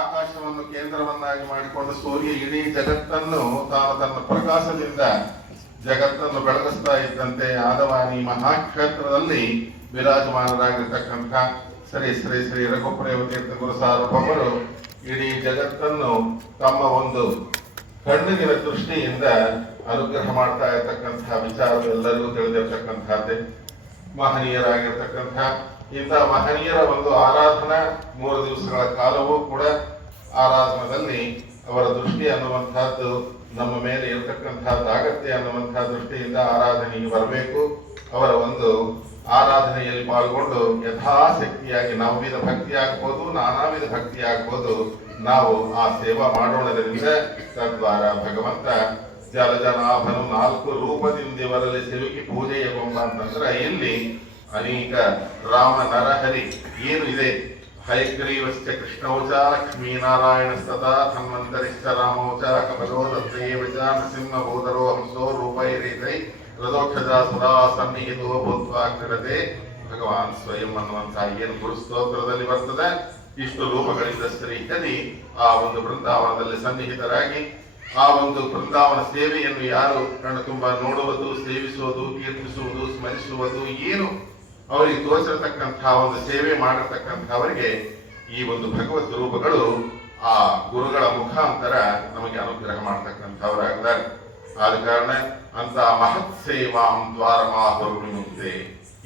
ಆಕಾಶವನ್ನು ಕೇಂದ್ರವನ್ನಾಗಿ ಮಾಡಿಕೊಂಡು ಸೂರ್ಯ ಇಡೀ ಜಗತ್ತನ್ನು ತಾನು ತನ್ನ ಪ್ರಕಾಶದಿಂದ ಜಗತ್ತನ್ನು ಬೆಳಗಿಸ್ತಾ ಇದ್ದಂತೆ ಆದವಾನಿ ಮಹಾಕ್ಷೇತ್ರದಲ್ಲಿ ವಿರಾಜಮಾನರಾಗಿರ್ತಕ್ಕಂಥ ಶ್ರೀ ಶ್ರೀ ಶ್ರೀ ರಘುಪ್ರೇಮ ತೀರ್ಥ ಗುರು ಸಾರ್ವಭೌಮರು ಇಡೀ ಜಗತ್ತನ್ನು ತಮ್ಮ ಒಂದು ಕಣ್ಣಿನ ದೃಷ್ಟಿಯಿಂದ ಅನುಗ್ರಹ ಮಾಡ್ತಾ ಇರತಕ್ಕಂತಹ ವಿಚಾರ ಎಲ್ಲರಿಗೂ ತಿಳಿದಿರ್ತಕ್ಕಂಥದ್ದೇ. ಮಹನೀಯರಾಗಿರ್ತಕ್ಕಂಥ ಇಂಥ ಮಹನೀಯರ ಒಂದು ಆರಾಧನಾ 3 ದಿವಸಗಳ ಕಾಲವೂ ಕೂಡ ಆರಾಧನದಲ್ಲಿ ಅವರ ದೃಷ್ಟಿ ಅನ್ನುವಂಥದ್ದು ನಮ್ಮ ಮೇಲೆ ಇರತಕ್ಕಂಥದ್ದು ಅಗತ್ಯ ಅನ್ನುವಂತಹ ದೃಷ್ಟಿಯಿಂದ ಆರಾಧನೆಗೆ ಬರಬೇಕು. ಅವರ ಒಂದು ಆರಾಧನೆಯಲ್ಲಿ ಪಾಲ್ಗೊಂಡು ಯಥಾಶಕ್ತಿಯಾಗಿ ನವವಿಧ ಭಕ್ತಿ ಆಗ್ಬೋದು, ನಾನಾ ವಿಧ ಭಕ್ತಿ ಆಗ್ಬೋದು, ನಾವು ಆ ಸೇವಾ ಮಾಡೋಣದಿಂದ ತದ್ವಾರ ಭಗವಂತ ಜಲಜನಾಭನು 4 ರೂಪದಿಂದ ಇವರಲ್ಲಿ ಸಿಲುಕಿ ಪೂಜೆಯ ಬೊಂಬ ಅಂತಂದ್ರೆ ಇಲ್ಲಿ ಅನೇಕ ರಾಮ ನರಹರಿ ಏನು ಇದೆ, ಹಯಗ್ರೀವಶ್ಚ ಕೃಷ್ಣೌಚ ಲಕ್ಷ್ಮೀನಾರಾಯಣಸ್ತಥಾ ಧನ್ವಂತರಿಶ್ಚ ರಾಮೌಚ ಕಪಲೋ ದತ್ತೇವಚ ನೃಸಿಂಹ ಭೂತರೋ ಹಂಸೋ ರೂಪೈರೇತೈ ರಥೋಕ್ಷಜ ಸುಧಾ ಸನ್ನಿಹಿತೋ ಭೂತ್ವಾ ಕ್ರೀಡತೆ ಭಗವಾನ್ ಸ್ವಯಂ ಅನ್ನುವಂತಹ ಏನು ಗುರು ಸ್ತೋತ್ರದಲ್ಲಿ ಬರ್ತದೆ. ಇಷ್ಟು ರೂಪಗಳಿಂದ ಶ್ರೀಹರಿ ಆ ಒಂದು ಬೃಂದಾವನದಲ್ಲಿ ಸನ್ನಿಹಿತರಾಗಿ ಆ ಒಂದು ಬೃಂದಾವನ ಸೇವೆಯನ್ನು ಯಾರು ಕಣ್ಣು ತುಂಬ ನೋಡುವುದು, ಸೇವಿಸುವುದು, ಕೀರ್ತಿಸುವುದು, ಸ್ಮರಿಸುವುದು ಏನು ಅವರಿಗೆ ತೋರಿಸಿರತಕ್ಕಂತಹ ಒಂದು ಸೇವೆ ಮಾಡಿರ್ತಕ್ಕಂಥವರಿಗೆ ಈ ಒಂದು ಭಗವದ್ ರೂಪಗಳು ಆ ಗುರುಗಳ ಮುಖಾಂತರ ನಮಗೆ ಅನುಗ್ರಹ ಮಾಡತಕ್ಕಂಥವರಾಗಿದ್ದಾರೆ. ಆದ ಕಾರಣ ಅಂತ ಮಹತ್ ಸೇವಾಂ ದ್ವಾರಮಾಹುರ್ವಿಮುಕ್ತೆ,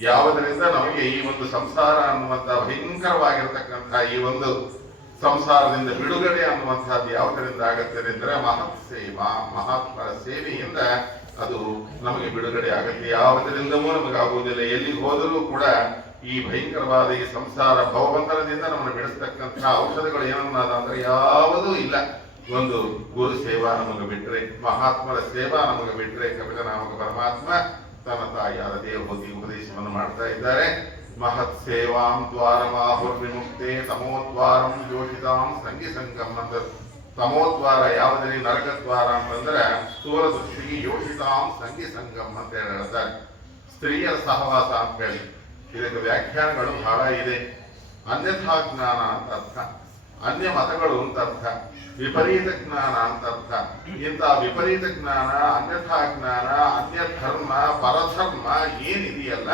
ಯಾವುದರಿಂದ ನಮಗೆ ಈ ಒಂದು ಸಂಸಾರ ಅನ್ನುವಂತಹ ಭಯಂಕರವಾಗಿರತಕ್ಕಂತಹ ಈ ಒಂದು ಸಂಸಾರದಿಂದ ಬಿಡುಗಡೆ ಅನ್ನುವಂತಹದ್ದು ಯಾವುದರಿಂದ ಆಗುತ್ತದೆ ಅಂದರೆ ಮಹತ್ ಸೇವಾ, ಮಹಾತ್ಮರ ಸೇವೆಯಿಂದ ಅದು ನಮಗೆ ಬಿಡುಗಡೆ ಆಗುತ್ತೆ. ಯಾವುದರಿಂದವೂ ನಮಗೆ ಆಗುವುದಿಲ್ಲ. ಎಲ್ಲಿಗೆ ಹೋದರೂ ಕೂಡ ಈ ಭಯಂಕರವಾದ ಈ ಸಂಸಾರ ಭವಬಂಧನದಿಂದ ನಮ್ಮನ್ನು ಬಿಡಿಸ್ತಕ್ಕಂತಹ ಔಷಧಗಳು ಏನನ್ನದ ಅಂದ್ರೆ ಯಾವುದೂ ಇಲ್ಲ. ಒಂದು ಗುರು ಸೇವಾ ನಮಗೆ ಬಿಟ್ರೆ, ಮಹಾತ್ಮರ ಸೇವಾ ನಮಗೆ ಬಿಟ್ರೆ, ಕಪಿಲ ನಾಮಕ ಪರಮಾತ್ಮ ತನ್ನ ತಾಯಿಯಾದ ದೇವಹೂತಿ ಉಪದೇಶವನ್ನು ಮಾಡ್ತಾ ಇದ್ದಾರೆ. ಮಹತ್ ಸೇವಾಂ ದ್ವಾರಮಾಹುರ್ವಿಮುಕ್ತೆ ತಮೋದ್ವಾರಂ ಯೋಷಿತಾಂ ಸಂಗಿ ಸಂಗಮ್ ಅಂತ. ತಮೋದ್ವಾರ ಯಾವುದರಿ ನರಕದ್ವಾರ ಅಂತಂದ್ರೆ ಸ್ಥೂಲ ದೃಷ್ಟಿಗೆ ಯೋಷಿತಾಂ ಸಂಗಿ ಸಂಗಮ್ ಅಂತ ಹೇಳ್ತಾರೆ. ಸ್ತ್ರೀಯರ ಸಹವಾಸ ಅಂತ ಹೇಳಿ ಇದಕ್ಕೆ ವ್ಯಾಖ್ಯಾನಗಳು ಬಹಳ ಇದೆ. ಅನ್ಯಥಾ ಜ್ಞಾನ ಅಂತ ಅರ್ಥ, ಅನ್ಯ ಮತಗಳು ಅಂತ ಅರ್ಥ, ವಿಪರೀತ ಜ್ಞಾನ ಅಂತ ಅರ್ಥ. ಇಂಥ ವಿಪರೀತ ಜ್ಞಾನ, ಅನ್ಯಥಾ ಜ್ಞಾನ, ಅನ್ಯ ಧರ್ಮ, ಪರಧರ್ಮ ಏನಿದೆಯಲ್ಲ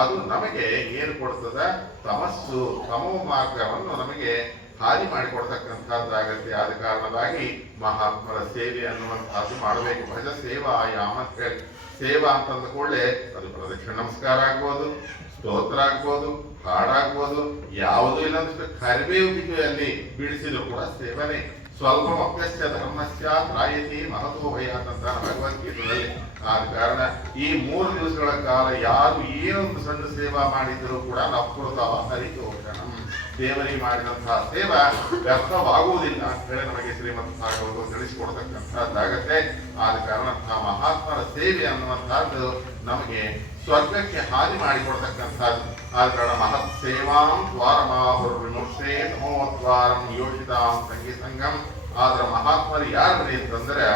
ಅದು ನಮಗೆ ಏನು ಕೊಡ್ತದೆ? ತಮಸ್ಸು, ತಮೋ ಮಾರ್ಗವನ್ನು ನಮಗೆ ಹಾನಿ ಮಾಡಿಕೊಡ್ತಕ್ಕಂಥದ್ದಾಗತ್ತೆ. ಆದ ಕಾರಣವಾಗಿ ಮಹಾತ್ಮರ ಸೇವೆ ಅನ್ನುವಂಥದ್ದು ಮಾಡಬೇಕು. ಭಜ ಸೇವಾಯಾಮ ಅಂತೇಳಿ ಸೇವಾ ಅಂತಂದ ಕೂಡಲೇ ಅದು ಪ್ರದಕ್ಷಿಣ ನಮಸ್ಕಾರ ಆಗ್ಬೋದು, ಸ್ತೋತ್ರ ಆಗ್ಬೋದು, ಹಾಡಾಗ್ಬೋದು, ಯಾವುದೂ ಇಲ್ಲಂದ್ರೆ ಕರಿಬೇವು ಬಿಜೆಯಲ್ಲಿ ಬಿಡಿಸಿದ್ರು ಕೂಡ ಸೇವನೆ. ಸ್ವಲ್ಪ ಅಪ್ಯಸ್ಯ ಧರ್ಮಸ್ಯ ತ್ರಾಯತಿ ಮಹತೋ ಭಯಾತ್ ಅಂತ ಭಗವದ್ಗೀತೆಯಲ್ಲಿ. ಆದ ಕಾರಣ ಈ 3 ದಿವಸಗಳ ಕಾಲ ಯಾರು ಏನೊಂದು ಸಣ್ಣ ಸೇವಾ ಮಾಡಿದರೂ ಕೂಡ ನಪ್ಪುರತಾವ ಹರಿತೋಷಣಂ, ದೇವರಿಗೆ ಮಾಡಿದಂತಹ ಸೇವಾ ವ್ಯರ್ಥವಾಗುವುದಿಲ್ಲ ಅಂತ ಹೇಳಿ ನಮಗೆ ಶ್ರೀಮದ್ ಭಾಗವತ ತಿಳಿಸಿಕೊಡ್ತಕ್ಕಂಥದ್ದಾಗತ್ತೆ. ಆದ ಕಾರಣ ಆ ಮಹಾತ್ಮರ ಸೇವೆ ಅನ್ನುವಂಥದ್ದು ನಮಗೆ ಸ್ವರ್ಗಕ್ಕೆ ಹಾನಿ ಮಾಡಿಕೊಡ್ತಕ್ಕಂಥದ್ದು. ಆದ ಕಾರಣ ಮಹತ್ ಸೇವಾಂ ದ್ವಾರಮಾಹುರ್ವಿಮುಕ್ತೆ ತಮೋದ್ವಾರಂ ಯೋಷಿತಾಂ ಸಂಗಿ ಸಂಗಂ. ಆದ್ರ ಮಹಾತ್ಮರು ಯಾರ್ರಿ ಅಂತಂದ್ರೆ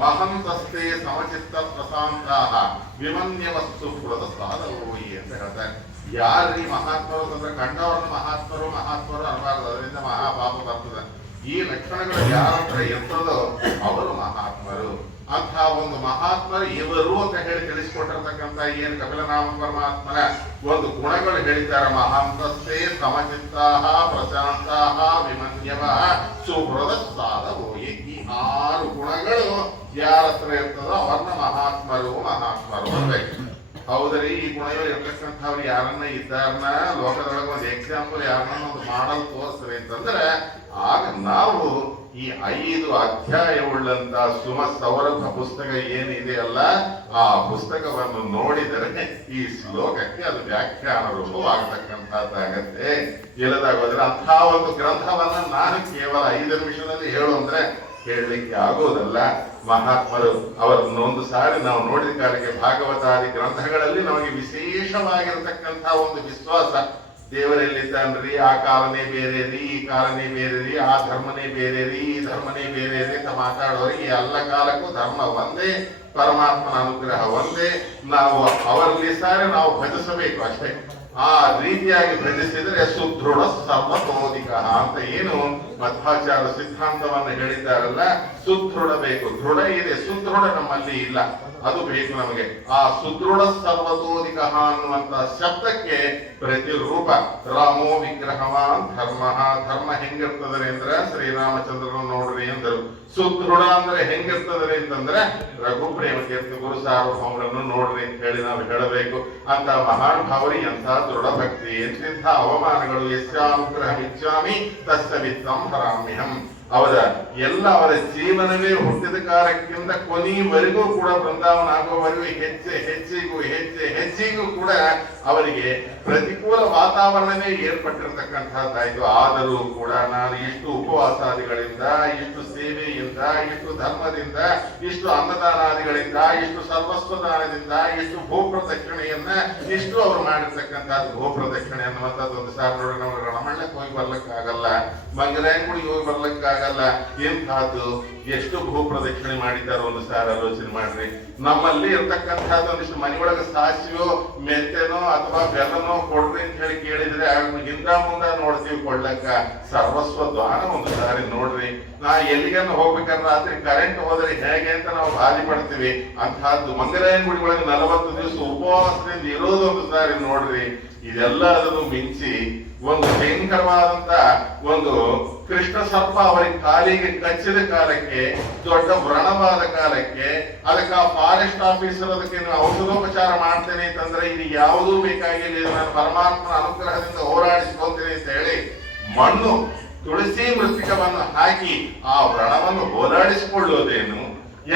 ಮಹಂತಸ್ತೆ ಸಮಚಿತ್ತ ಪ್ರಶಾಂತಾಹ ವಿಮನ್ಯವಸ್ತು ಪುರದ ಸಾಧವೋಯಿ ಅಂತ ಹೇಳ್ತಾರೆ. ಯಾರ್ರಿ ಮಹಾತ್ಮರು ಅಂತಂದ್ರೆ ಕಂಡವ್ರನ್ನ ಮಹಾತ್ಮರು ಅನ್ನಬಾರದು, ಅದರಿಂದ ಮಹಾಪಾಪ ಬರ್ತದೆ. ಈ ಲಕ್ಷಣಗಳು ಯಾರ ಇರ್ತದೋ ಅವರು ಮಹಾತ್ಮರು. ಅಂಥ ಒಂದು ಮಹಾತ್ಮರು ಇವರು ಅಂತ ಹೇಳಿ ತಿಳಿಸಿಕೊಟ್ಟಿರ್ತಕ್ಕಂಥ ಏನು ಕಪಿಲನಾಮ ಪರಮಾತ್ಮನ ಒಂದು ಗುಣಗಳು ಹೇಳಿದ್ದಾರೆ. ಮಹಾಂತಸ್ತೆ ಸಮಚಿತ್ತಾಹ ಪ್ರಶಾಂತಾಹ ವಿಮನ್ಯವಃ ಸುಹೃದ ಸಾಧವೋಯಿ. ಈ 6 ಗುಣಗಳು ಯಾರ ಹತ್ರ ಇರ್ತದೋ ಅವ್ರನ್ನ ಮಹಾತ್ಮರು ಅನ್ಬೇಕು. ಹೌದ್ರಿ, ಈ ಗುಣಗಳು ಇರ್ತಕ್ಕಂಥವ್ರು ಯಾರನ್ನ ಇದ್ದಾರನ್ನ ಲೋಕದೊಳಗೆ ಒಂದು ಎಕ್ಸಾಂಪಲ್ ಯಾರನ್ನ ಒಂದು ಮಾಡಲ್ ತೋರಿಸ್ರಿ ಅಂತಂದ್ರೆ ಆಗ ನಾವು ಈ 5 ಅಧ್ಯಾಯವುಳ್ಳಂತ ಸುಮಸೌರಭ ಪುಸ್ತಕ ಏನಿದೆಯಲ್ಲ ಆ ಪುಸ್ತಕವನ್ನು ನೋಡಿದರೆ ಈ ಶ್ಲೋಕಕ್ಕೆ ಅದು ವ್ಯಾಖ್ಯಾನ ರೂಪವಾಗತಕ್ಕಂಥದ್ದಾಗತ್ತೆ. ಇಲ್ಲದಾಗೋದ್ರೆ ಅಂಥ ಒಂದು ಗ್ರಂಥವನ್ನ ನಾನು ಕೇವಲ 5 ನಿಮಿಷದಲ್ಲಿ ಹೇಳು ಅಂದ್ರೆ ಹೇಳಲಿಕ್ಕೆ ಆಗೋದಲ್ಲ. ಮಹಾತ್ಮರು ಅವರನ್ನು ಒಂದು ಸಾರಿ ನಾವು ನೋಡಿದ ಕಾಲಕ್ಕೆ ಭಾಗವತಾದಿ ಗ್ರಂಥಗಳಲ್ಲಿ ನಮಗೆ ವಿಶೇಷವಾಗಿರತಕ್ಕಂಥ ಒಂದು ವಿಶ್ವಾಸ. ದೇವರೆಲ್ಲಿದ್ದಾನ್ರಿ, ಆ ಕಾಲನೇ ಬೇರೆ ರೀ, ಈ ಕಾಲನೇ ಬೇರೆ ರೀ, ಆ ಧರ್ಮನೇ ಬೇರೆ ರೀ, ಈ ಧರ್ಮನೇ ಬೇರೆ ರೀ ಅಂತ ಮಾತಾಡೋರಿ ಎಲ್ಲ ಕಾಲಕ್ಕೂ ಧರ್ಮ ಒಂದೇ, ಪರಮಾತ್ಮನ ಅನುಗ್ರಹ ಒಂದೇ. ನಾವು ಅವರಲ್ಲಿ ಸಾರಿ ನಾವು ಭಜಿಸಬೇಕು ಅಷ್ಟೇ. ಆ ರೀತಿಯಾಗಿ ಭಜಿಸಿದರೆ ಸುದೃಢ ಸರ್ವತೋಧಿಕ ಅಂತ ಏನು ಮಧ್ವಾಚಾರ ಸಿದ್ಧಾಂತವನ್ನು ಹೇಳಿದ್ದಾರಲ್ಲ, ಸುದೃಢ ಬೇಕು. ದೃಢ ಇದೆ, ಸುದೃಢ ನಮ್ಮಲ್ಲಿ ಇಲ್ಲ. ಅದು ಬೇಕು ನಮಗೆ. ಆ ಸುದೃಢ ಸರ್ವತೋಧಿಕ ಅನ್ನುವಂತ ಶಬ್ದಕ್ಕೆ ಪ್ರತಿರೂಪ ರಾಮೋ ವಿಗ್ರಹವಾನ್ ಧರ್ಮ. ಧರ್ಮ ಹೆಂಗಿರ್ತದೆ ಅಂದ್ರೆ ಶ್ರೀರಾಮಚಂದ್ರನ ನೋಡ್ರಿ ಎಂದರು. ಸುದೃಢ ಅಂದ್ರೆ ಹೆಂಗಿರ್ತದೆ ಅಂತಂದ್ರೆ ರಘುಪ್ರೇಮ ಕೀರ್ತಿ ಗುರು ಸಾರ್ವಭೌಮರನ್ನು ನೋಡ್ರಿ ಅಂತ ಹೇಳಿ ನಾವು ಹೇಳಬೇಕು. ಅಂತ ಮಹಾನ್ ಭಾವರಿ ಎಂಥ ದೃಢ ಭಕ್ತಿ, ಎಂತೆಂಥ ಅವಮಾನಗಳು. ಯಸ್ಯಾನುಗ್ರಹ ಇಚ್ಛಾಮಿ ತಸ್ಯ ವಿತ್ತಂ ಹರಾಮ್ಯಹಂ. ಅವರ ಅವರ ಜೀವನವೇ ಹುಟ್ಟಿದ ಕಾಲಕ್ಕಿಂತ ಕೊನೆಯವರೆಗೂ ಕೂಡ ಬೃಂದಾವನ ಆಗುವವರೆಗೂ ಹೆಚ್ಚಿಗೂ ಕೂಡ ಅವರಿಗೆ ಪ್ರತಿಕೂಲ ವಾತಾವರಣವೇ ಏರ್ಪಟ್ಟಿರ್ತಕ್ಕಂಥದ್ದಾಯ್ತು. ಆದರೂ ಕೂಡ ನಾನು ಇಷ್ಟು ಉಪವಾಸಾದಿಗಳಿಂದ, ಇಷ್ಟು ಸೇವೆಯಿಂದ, ಇಷ್ಟು ಧರ್ಮದಿಂದ, ಇಷ್ಟು ಅನ್ನದಾನಾದಿಗಳಿಂದ, ಇಷ್ಟು ಸರ್ವಸ್ವ ದಾನದಿಂದ, ಇಷ್ಟು ಭೂಪ್ರದಕ್ಷಿಣೆಯನ್ನ ಇಷ್ಟು ಅವರು ಮಾಡಿರ್ತಕ್ಕಂಥದ್ದು. ಭೂಪ್ರದಕ್ಷಿಣೆ ಅನ್ನುವಂಥದ್ದು ಒಂದು ಸಾರಿ ನೋಡಿ, ನಾವು ರಮಣ್ಣಕ್ಕೆ ಹೋಗಿ ಬರ್ಲಿಕ್ಕಾಗಲ್ಲ, ಮಂಗರಾಯನಗುಡಿಗೆ ಹೋಗಿ ಬರ್ಲಿಕ್ಕಾಗಲ್ಲ. ಎಂಥದ್ದು ಎಷ್ಟು ಭೂಪ್ರದಕ್ಷಿಣೆ ಮಾಡಿದ್ದಾರೋ ಒಂದು ಸಾರಿ ಆಲೋಚನೆ ಮಾಡ್ರಿ. ನಮ್ಮಲ್ಲಿ ಇರ್ತಕ್ಕಂಥದ್ದು ಒಂದಿಷ್ಟು ಮನೆಯೊಳಗೆ ಸಾಸಿವೆಯೋ ಮೆಂತೆನೋ ಅಥವಾ ಬೆಲ್ಲನೋ ಕೊಡ್ರಿ ಅಂತ ಹೇಳಿ ಕೇಳಿದ್ರೆ ಹಿಂದ ಮುಂದ ನೋಡ್ತೀವಿ ಕೊಡ್ಲಕ್ಕ. ಸರ್ವಸ್ವ ದ್ವಾನ ಒಂದು ಸಾರಿ ನೋಡ್ರಿ. ನಾ ಎಲ್ಲಿಗನ್ನು ಹೋಗ್ಬೇಕಾದ್ರೆ ರಾತ್ರಿ ಕರೆಂಟ್ ಹೋದ್ರೆ ಹೇಗೆ ಅಂತ ನಾವು ಬಾಧಿ ಪಡ್ತೀವಿ. ಅಂತಹದ್ದು ಮಂಗರಾಯನ ಗುಡಿಗಳಿಗೆ 40 ದಿವಸ ಉಪವಾಸದಿಂದ ಇರೋದೊಂದು ಸಾರಿ ನೋಡ್ರಿ. ಇದೆಲ್ಲ ಅದನ್ನು ಮಿಂಚಿ ಒಂದು ಭಯಂಕರವಾದಂತ ಒಂದು ಕೃಷ್ಣ ಸರ್ಪ ಅವರಿಗೆ ಕಾಲಿಗೆ ಕಚ್ಚಿದ ಕಾಲಕ್ಕೆ, ದೊಡ್ಡ ವ್ರಣವಾದ ಕಾಲಕ್ಕೆ, ಅದಕ್ಕೆ ಆ ಫಾರೆಸ್ಟ್ ಆಫೀಸರ್ ಅದಕ್ಕೆ ಔಷಧೋಪಚಾರ ಮಾಡ್ತೇನೆ ಅಂತಂದ್ರೆ ಇದು ಯಾವುದೂ ಬೇಕಾಗಿಲ್ಲ, ಇದು ನಾನು ಪರಮಾತ್ಮನ ಅನುಗ್ರಹದಿಂದ ಹೋರಾಡಿಸ್ಕೊಳ್ತೇನೆ ಅಂತ ಹೇಳಿ ಮಣ್ಣು ತುಳಸಿ ಮೃತ್ತಿಕವನ್ನು ಹಾಕಿ ಆ ವ್ರಣವನ್ನು ಹೋರಾಡಿಸಿಕೊಳ್ಳೋದೇನು,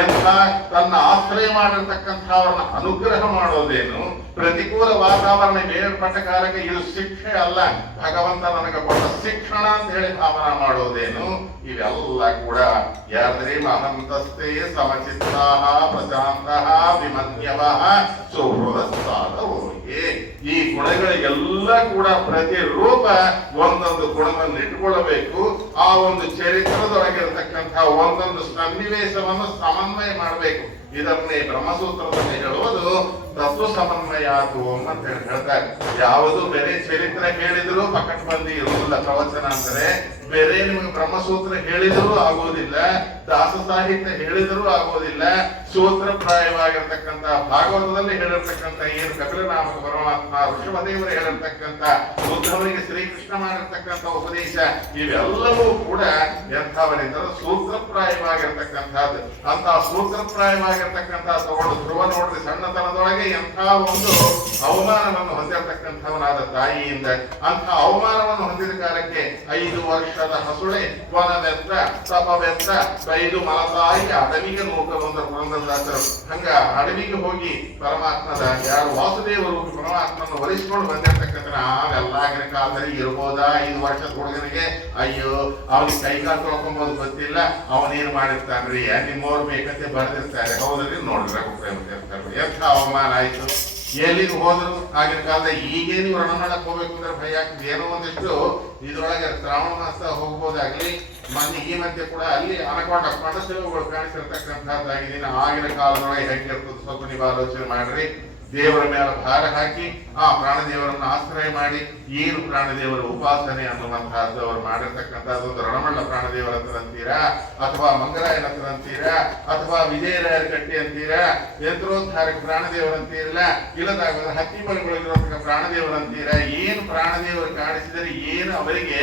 ಎಂಥ ತನ್ನ ಆಶ್ರಯ ಮಾಡಿರ್ತಕ್ಕಂಥವ್ರನ್ನ ಅನುಗ್ರಹ ಮಾಡೋದೇನು, ಪ್ರತಿಕೂಲ ವಾತಾವರಣ ಮೇಲ್ಪಟ್ಟ ಕಾಲಕ್ಕೆ ಇದು ಶಿಕ್ಷೆ ಅಲ್ಲ, ಭಗವಂತ ನನಗೆ ಕೊಟ್ಟ ಶಿಕ್ಷಣ ಅಂತ ಹೇಳಿ ಭಾವನ ಮಾಡೋದೇನು. ಇವೆಲ್ಲ ಕೂಡ ಯಾದ್ರೆ ಮಹಂತಸ್ತೆ ಸಮಚಿತ್ತಾಹ ಪ್ರಶಾಂತಃ ವಿಮನ್ಯವಃ ಸುಹೃದಸ್ಸಾಧವೋಹಿ. ಈ ಗುಣಗಳಿಗೆಲ್ಲ ಕೂಡ ಪ್ರತಿರೂಪ ಒಂದೊಂದು ಗುಣವನ್ನು ಇಟ್ಕೊಳ್ಳಬೇಕು. ಆ ಒಂದು ಚರಿತ್ರದೊಳಗಿರತಕ್ಕಂಥ ಒಂದೊಂದು ಸನ್ನಿವೇಶವನ್ನು ಸಮನ್ವಯ ಮಾಡಬೇಕು. ಇದನ್ನೇ ಬ್ರಹ್ಮಸೂತ್ರದಲ್ಲಿ ಹೇಳುವುದು ತತ್ವ ಸಮನ್ವಯಾತು ಅಂತ ಹೇಳ್ತಾರೆ. ಯಾವುದು ಬೇರೆ ಚರಿತ್ರೆ ಹೇಳಿದ್ರು ಪಕ್ಕಟ್ ಬಂದಿ ಇರುವುದಿಲ್ಲ. ಪ್ರವಚನ ಅಂದರೆ ಬೇರೆ ನಿಮಗೆ ಬ್ರಹ್ಮಸೂತ್ರ ಹೇಳಿದರೂ ಆಗುವುದಿಲ್ಲ, ದಾಸ ಸಾಹಿತ್ಯ ಹೇಳಿದರೂ ಆಗುವುದಿಲ್ಲ. ಸೂತ್ರಪ್ರಾಯವಾಗಿರ್ತಕ್ಕಂಥ ಭಾಗವತದಲ್ಲಿ ಹೇಳಿರ್ತಕ್ಕಂಥ ಏನು ಕಪಿಲನಾಮಕ ಪರಮಾತ್ಮ ಋಷಭದೇವರು ಹೇಳಿರ್ತಕ್ಕಂಥ ಉದ್ಧವನಿಗೆ ಶ್ರೀಕೃಷ್ಣ ಮಾಡಿರ್ತಕ್ಕಂಥ ಉಪದೇಶ, ಇವೆಲ್ಲವೂ ಕೂಡ ಎಂಥವರೆಂದರೆ ಸೂತ್ರಪ್ರಾಯವಾಗಿರ್ತಕ್ಕಂಥದ್ದು. ಅಂತ ಸೂತ್ರಪ್ರಾಯವಾಗಿರ್ತಕ್ಕಂಥ ತಗೊಂಡು ಧ್ರುವ ನೋಡ್ರಿ, ಸಣ್ಣತನದೊಳಗೆ ಎಂಥ ಒಂದು ಅವಮಾನವನ್ನು ಹೊಂದಿರತಕ್ಕಂಥವನಾದ ತಾಯಿಯಿಂದ ಅಂಥ ಅವಮಾನವನ್ನು ಹೊಂದಿದ ಕಾಲಕ್ಕೆ 5 ವರ್ಷದ ಹಸುಳೆ ವನವೆತ್ತ ತಪವೆತ್ತ 5 ಮಲತಾಯಿ ಅಡವಿಗೆ ನೂಕ ಬಂದ ಪುರಂದರದಾಸರು. ಹಂಗ ಅಡವಿಗೆ ಹೋಗಿ ಪರಮಾತ್ಮದ ಯಾರು ವಾಸುದೇವರು ಪರಮಾತ್ಮನ ಒಲಿಸಿಕೊಂಡು ಬಂದಿರ್ತಕ್ಕಂಥ ನಾವೆಲ್ಲ ಆಗಿನ ಕಾಲದಲ್ಲಿ ಇರ್ಬೋದಾ 5 ವರ್ಷದ ಹುಡುಗನಿಗೆ ಅಯ್ಯೋ ಅವನಿಗೆ ಕೈಕಾಲು ತೊಳ್ಕೊಂಬೋದು ಗೊತ್ತಿಲ್ಲ, ಅವನೇನು ಮಾಡಿರ್ತಾನ್ರಿ, ನಿಮ್ಮವ್ರು ಬೇಕಂತೆ ಬರೆದಿರ್ತಾರೆ. ಹೌದ್ರಿ ನೋಡ್ರಿ ರಘುಪ್ರೇಮ ಎಂಥ ಅವಮಾನ ಆಯ್ತು. ಎಲ್ಲಿಗೆ ಹೋದ್ರು ಆಗಿನ ಕಾಲದ ಈಗೇ ನೀವು ರಣಮಾಡಕ್ ಹೋಗ್ಬೇಕು ಅಂದ್ರೆ ಭಯ ಆಗ್ತದೆ. ಏನೋ ಒಂದಿಷ್ಟು ಇದ್ರೊಳಗೆ ಶ್ರಾವಣ ಮಾಸ ಹೋಗ್ಬೋದಾಗ್ಲಿ, ಈ ಮಧ್ಯೆ ಕೂಡ ಅಲ್ಲಿ ಅನಕೊಂಡ ಸೇವೆಗಳು ಕಾಣಿಸಿರ್ತಕ್ಕಂಥದ್ದಾಗಿದೆ. ಆಗಿನ ಕಾಲದೊಳಗೆ ಹೆಂಗಿರ್ತದೆ ಸ್ವಲ್ಪ ನೀವು ಆಲೋಚನೆ ಮಾಡ್ರಿ. ದೇವರ ಮೇಲೆ ಭಾರ ಹಾಕಿ ಆ ಪ್ರಾಣದೇವರನ್ನು ಆಶ್ರಯ ಮಾಡಿ ಏನು ಪ್ರಾಣದೇವರ ಉಪಾಸನೆ ಅನ್ನುವಂತಹದ್ದು ಅವರು ಮಾಡಿರ್ತಕ್ಕಂಥದ್ದು. ಒಂದು ರಣಮಳ್ಳ ಪ್ರಾಣದೇವರ ಹತ್ರ ಅಂತೀರಾ, ಅಥವಾ ಮಂಗರಾಯನ ಹತ್ರ ಅಂತೀರಾ, ಅಥವಾ ವಿಜಯರಾಯರ ಕಟ್ಟಿ ಅಂತೀರಾ, ಯಂತ್ರೋದ್ಧಾರಕ ಪ್ರಾಣದೇವರ ಅಂತೀರಲ್ಲ, ಇಲ್ಲದಾಗ ಹತ್ತಿ ಮರಗಳಿರೋತಕ್ಕ ಪ್ರಾಣದೇವರ ಅಂತೀರಾ. ಏನು ಪ್ರಾಣದೇವರು ಕಾಣಿಸಿದರೆ ಏನು ಅವರಿಗೆ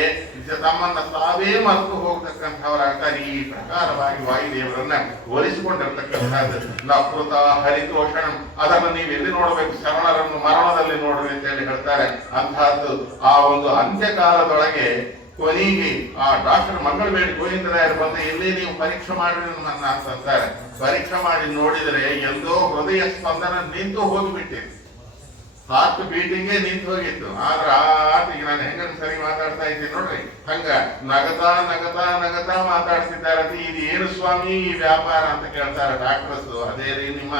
ತಮ್ಮನ್ನ ತಾವೇ ಮರೆತು ಹೋಗ್ತಕ್ಕಂಥವರಾಗ್ತಾರೆ. ಈ ಪ್ರಕಾರವಾಗಿ ವಾಯುದೇವರನ್ನ ಒಲಿಸಿಕೊಂಡಿರ್ತಕ್ಕಂಥದ್ದು. ನಕೃತ ಹರಿತೋಷಣ ಅದನ್ನು ನೀವು ಎಲ್ಲಿ ನೋಡಬೇಕು, ಶರಣರನ್ನು ಮರಣದಲ್ಲಿ ನೋಡ್ರಿ ಅಂತ ಹೇಳಿ ಹೇಳ್ತಾರೆ. ಅಂತಹದ್ದು ಆ ಒಂದು ಅಂತ್ಯಕಾಲದೊಳಗೆ ಕೊನೆಗೆ ಆ ಡಾಕ್ಟರ್ ಮಂಗಳವೇಡಿ ಗೋವಿಂದರಾಯರು ಬಂದು ಎಲ್ಲಿ ನೀವು ಪರೀಕ್ಷೆ ಮಾಡಿ ನನ್ನ ಅಂತಂತಾರೆ. ಪರೀಕ್ಷೆ ಮಾಡಿ ನೋಡಿದರೆ ಎಲ್ಲೋ ಹೃದಯ ಸ್ಪಂದನ ನಿಂತು ಹೋಗಿಬಿಟ್ಟಿದೆ, ಹಾರ್ಟ್ ಬೀಟಿಂಗೇ ನಿಂತು ಹೋಗಿತ್ತು. ಆದ್ರೆ ಈಗ ನಾನು ಹೆಂಗ ಸರಿ ಮಾತಾಡ್ತಾ ಇದ್ದೀನಿ ನೋಡ್ರಿ, ಹಂಗ ನಗತಾ ನಗತಾ ನಗತಾ ಮಾತಾಡ್ತಿದ್ದಾರೆ. ಇದು ಏನು ಸ್ವಾಮಿ ಈ ವ್ಯಾಪಾರ ಅಂತ ಕೇಳ್ತಾರೆ ಡಾಕ್ಟರ್ಸ್. ಅದೇ ರೀ ನಿಮ್ಮ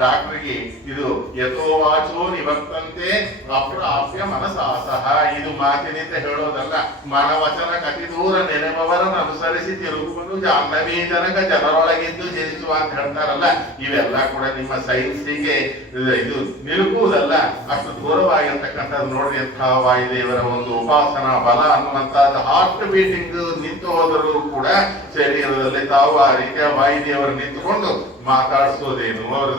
ಡಾಕ್ಟರ್ಗೆ ಇದು ಯಥೋವಾಚೋ ನಿವರ್ತಂತೆ ಅಪ್ರಾಪ್ಯ ಮನಸಾಸಹ. ಇದು ಮಾತಿನಿಂದ ಹೇಳೋದಲ್ಲ, ಮನವಚನ ಅತಿ ದೂರ ನೆನೆಬವರನ್ನು ಅನುಸರಿಸಿ ತಿರುಗುವುದು ಜಾಹ್ನವಿ ಜನಕ ಜನರೊಳಗಿದ್ದು ಜನಿಸುವ ಅಂತ ಹೇಳ್ತಾರಲ್ಲ, ಇವೆಲ್ಲ ಕೂಡ ನಿಮ್ಮ ಸೈನ್ಸಿಗೆ ಇದು ನಿಲುಕುವುದಲ್ಲ, ಅಷ್ಟು ದೂರವಾಗಿರ್ತಕ್ಕಂಥದ್ದು. ನೋಡ್ರಿ ಎಂಥ ವಾಯುದೇವರ ಒಂದು ಉಪಾಸನಾ ಬಲ ಅನ್ನುವಂಥದ್ದು. ಹಾರ್ಟ್ ಬೀಟಿಂಗ್ ನಿಂತು ಹೋದರೂ ಕೂಡ ಶರೀರದಲ್ಲಿ ತಾವು ಆ ರೀತಿಯ ವಾಯುದೇವರು ನಿಂತುಕೊಂಡು ಮಾತಾಡಿಸೋದೇನು, ಅವ್ರ